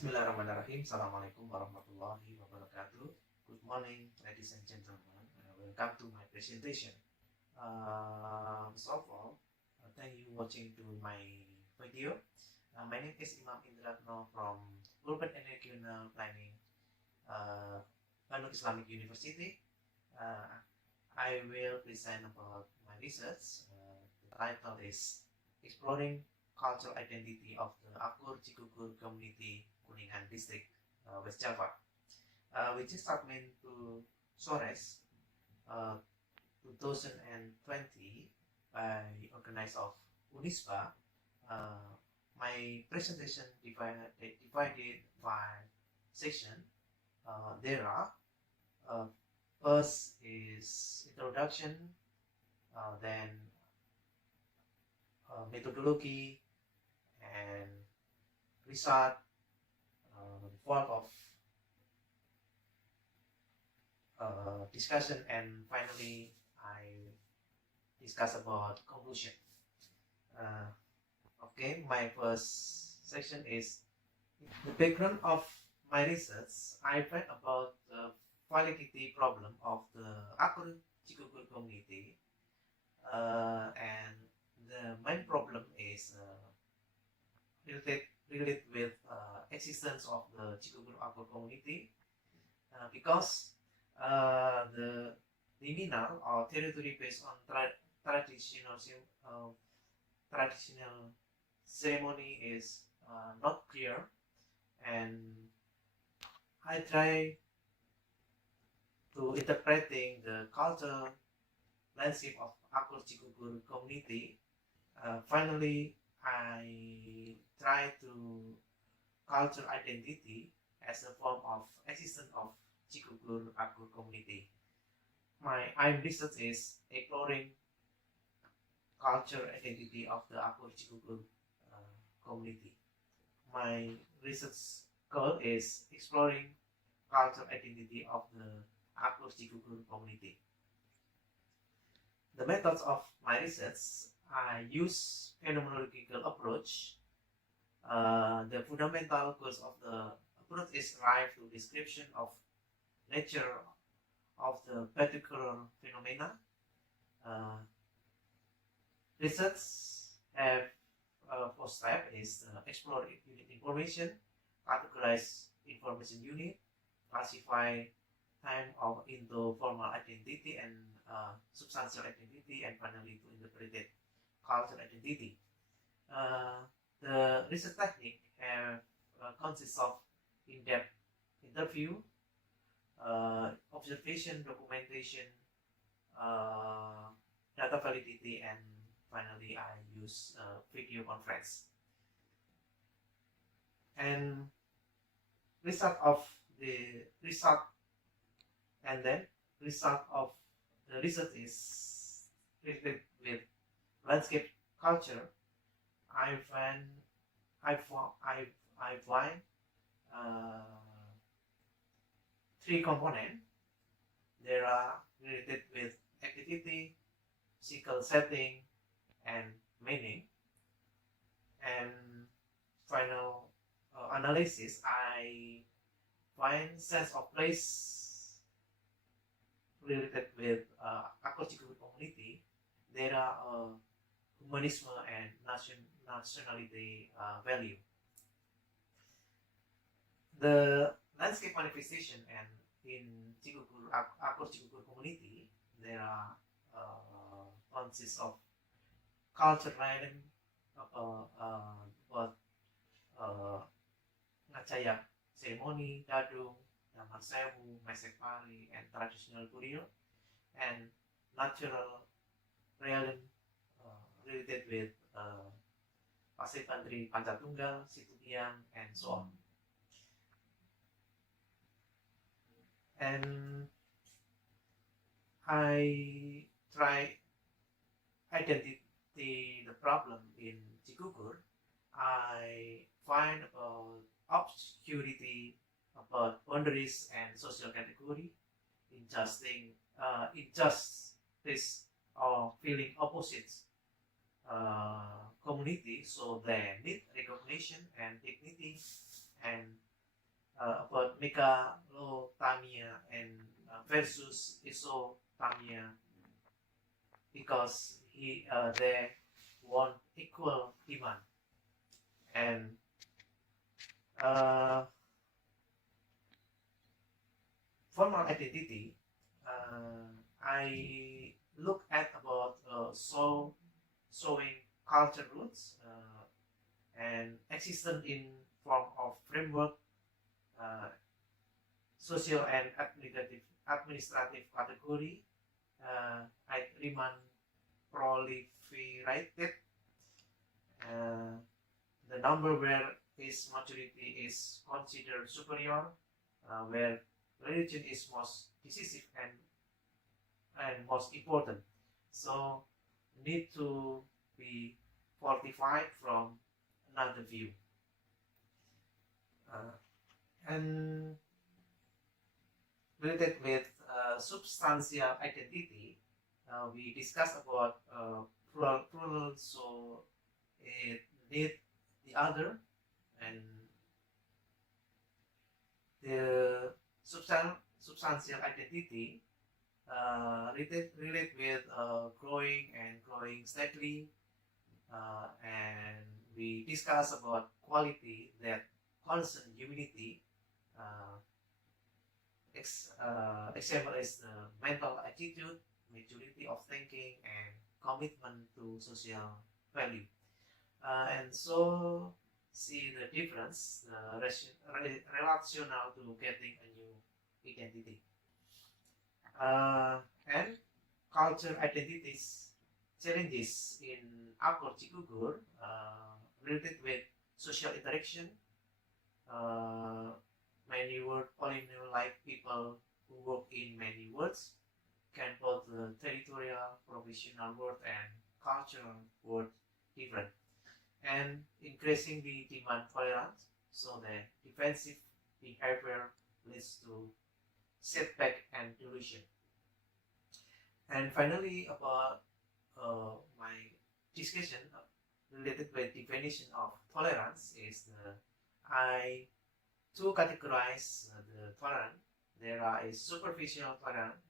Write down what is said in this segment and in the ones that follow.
Bismillahirrahmanirrahim. Assalamualaikum warahmatullahi wabarakatuh. Good morning, ladies and gentlemen. Welcome to my presentation. First of all, thank you watching to my video. My name is Imam Indratno from Urban and Regional Planning, Bandung Islamic University. I will present about my research. The title is Exploring Cultural Identity of the AKUR Cigugur Community, Kuningan District, West Java, which is submitted to SoRes 2020 by organizer of Unisba. My presentation divided by section. There are first is introduction, then methodology and result, work of discussion, and finally I discuss about conclusion. Okay, my first section is the background of my research. I read about the validity problem of the AKUR Cigugur community, and the main problem is related with existence of the Cigugur AKUR community, because the liminal or territory based on traditional ceremony is not clear, and I try to interpreting the cultural landscape of AKUR Cigugur community. Finally, I try to cultural identity as a form of existence of Cigugur AKUR community. My aim research is exploring cultural identity of the AKUR Cigugur community. My research goal is exploring cultural identity of the AKUR Cigugur community. The methods of my research, I use phenomenological approach. The fundamental goals of the approach is derived to description of nature of the particular phenomena. Research have first step is explore unit information, categorize information unit, classify time of into formal identity and substantial identity, and finally to interpret cultural identity. The research technique have consists of in-depth interview, observation, documentation, data validity, and finally I use video conference. And result of the result of the research is related with landscape culture. I find three components. There are related with activity, physical setting, and meaning. And final analysis, I find sense of place related with AKUR Cigugur community. There are humanism and nationality value. The landscape manifestation and in AKUR Cigugur community, there are consists of culture island, ngajaya ceremony, dadung, damar sewu, mesek pari, and traditional burial, and natural realm related with Pasir Tantri Pancatunggal, Situtiang, and so on. And I try identity the problem in Cigugur. I find about obscurity, about boundaries and social category, injustice or feeling opposites community, so they need recognition and dignity, and about megalotamia and versus isotamia, because they want equal demand. And formal identity, I look at about showing culture roots and existence in form of framework, social and administrative category. I remain proliferated. The number where its maturity is considered superior, where religion is most decisive and most important. So need to be fortified from another view. And related with substantial identity, we discussed about plural, so it need the other, and the substantial identity relate with growing and growing steadily, and we discuss about quality that constant humanity. Example is the mental attitude, maturity of thinking, and commitment to social value. And so see the difference, relational to getting a new identity. And culture identities challenges in AKUR Cigugur related with social interaction. Many word polynomial like people who work in many words can both the territorial, professional word and cultural word different, and increasingly demand tolerance, so the defensive behavior leads to setback and delusion. And finally, about my discussion related with definition of tolerance is I to categorize the tolerance. There is superficial tolerance,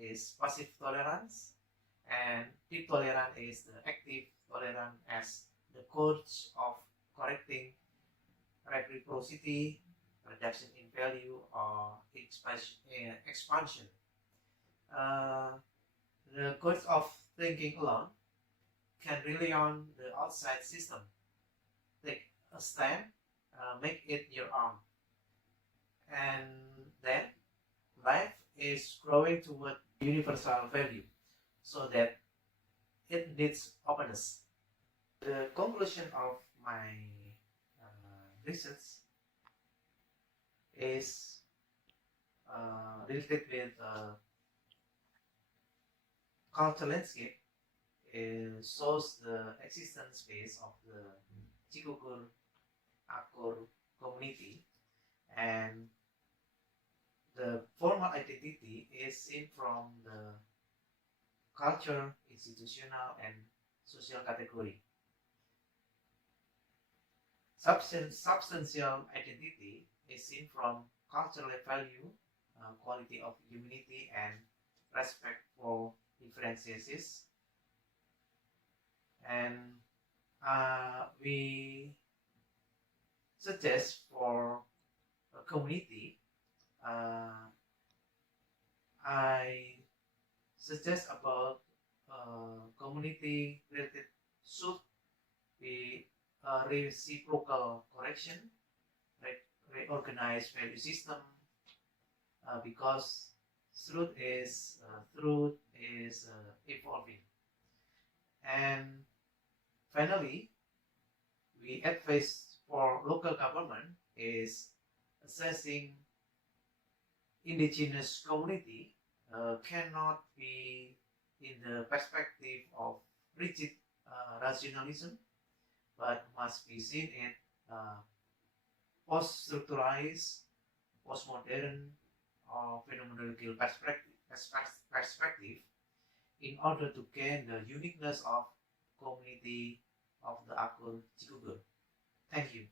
is passive tolerance, and deep tolerance is the active tolerance as the course of correcting reciprocity, reduction in value, or expansion. The course of thinking alone can rely on the outside system. Take a stand, make it your own. And then life is growing toward universal value, so that it needs openness. The conclusion of my research is related with cultural landscape. It shows the existence space of the Cigugur AKUR community, and the formal identity is seen from the culture, institutional, and social category. Substantial identity is seen from cultural value, quality of humanity, and respect for differences. And we suggest for a community, I suggest about community related should be reciprocal correction, reorganized value system, because truth is evolving. And finally, we advise for local government is assessing indigenous community cannot be in the perspective of rigid rationalism, but must be seen in post-structuralized, postmodern, or phenomenological perspective in order to gain the uniqueness of community of the AKUR Cigugur. Thank you.